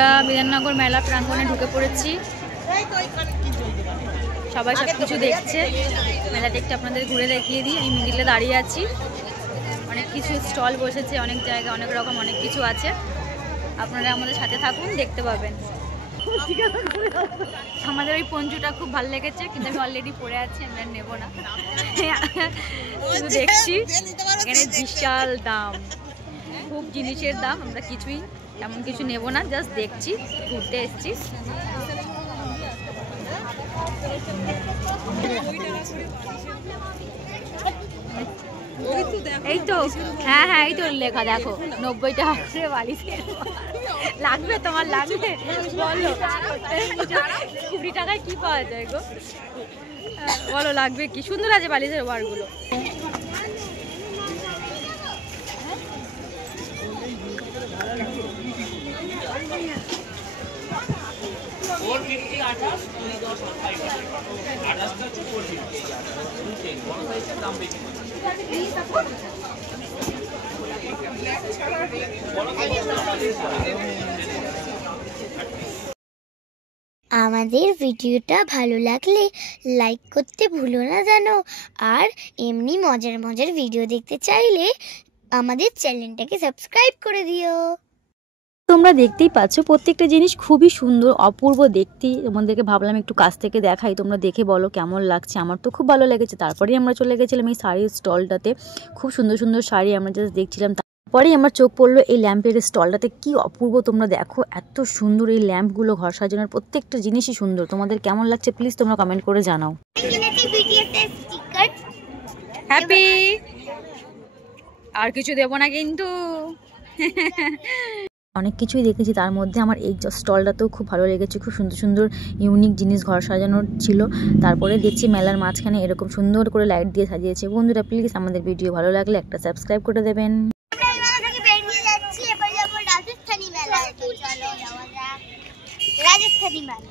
আমরা বিধাননগর মেলা প্রাঙ্গণে ঢুকে পড়েছি। সবাই সব কিছু দেখছে। মেলাটা একটু আপনাদের ঘুরে দেখিয়ে দিই। এই মিডিলে দাঁড়িয়ে আছি। অনেক কিছু স্টল বসেছে, অনেক জায়গায় অনেক রকম অনেক কিছু আছে। আপনারা আমাদের সাথে থাকুন, দেখতে পাবেন। আমাদের ওই পঞ্চুটা খুব ভালো লেগেছে, কিন্তু আমি অলরেডি পরে আছি, আমি আর নেবো না। শুধু দেখছি, এখানে বিশাল দাম, খুব জিনিসের দাম। আমরা কিছুই এমন কিছু নেব না, জাস্ট দেখছি, ঘুরতে এসছি। এই তো, হ্যাঁ হ্যাঁ, এই তো লেখা দেখো, 90 টাকা করে বালিশের। লাগবে তোমার? লাগবে বলো। 20 টাকায় কি পাওয়া যায় গো? বলো লাগবে কি? সুন্দর আছে বালিশের ওভারগুলো। আমাদের ভিডিওটা ভালো লাগলে লাইক করতে ভুলো না জানো। আর এমনি মজার মজার ভিডিও দেখতে চাইলে আমাদের চ্যানেলটাকে সাবস্ক্রাইব করে দিও। তোমরা দেখতেই পাচ্ছ প্রত্যেকটা জিনিস খুবই সুন্দর, অপূর্ব দেখতে। তোমাদেরকে ভাবলাম একটু কাছ থেকে দেখাই, তোমরা দেখে বলো কেমন লাগছে। আমার তো খুব ভালো লেগেছে। তারপরেই আমরা চলে গেছিলাম এই শাড়ির স্টলটাতে। খুব সুন্দর সুন্দর শাড়ি আমরা জাস্ট দেখছিলাম। তারপরেই আমার চোখ পড়লো এই ল্যাম্পের স্টলটাতে। কি অপূর্ব, তোমরা দেখো, এত সুন্দর এই ল্যাম্পগুলো। ঘর সাজানোর প্রত্যেকটা জিনিসই সুন্দর। তোমাদের কেমন লাগছে প্লিজ তোমরা কমেন্ট করে জানাও। হ্যাপি। আর কিছু দেবো না কিন্তু। অনেক কিছুই দেখেছি, তার মধ্যে আমার এই স্টলটাতেও খুব ভালো লেগেছে। খুব সুন্দর সুন্দর ইউনিক জিনিস ঘর সাজানোর ছিল। তারপরে দেখছি মেলার মাঝখানে এরকম সুন্দর করে লাইট দিয়ে সাজিয়েছে। বন্ধুরা প্লিজ আমাদের ভিডিও ভালো লাগলে একটা সাবস্ক্রাইব করে দেবেন। রাজস্থানী মেলা।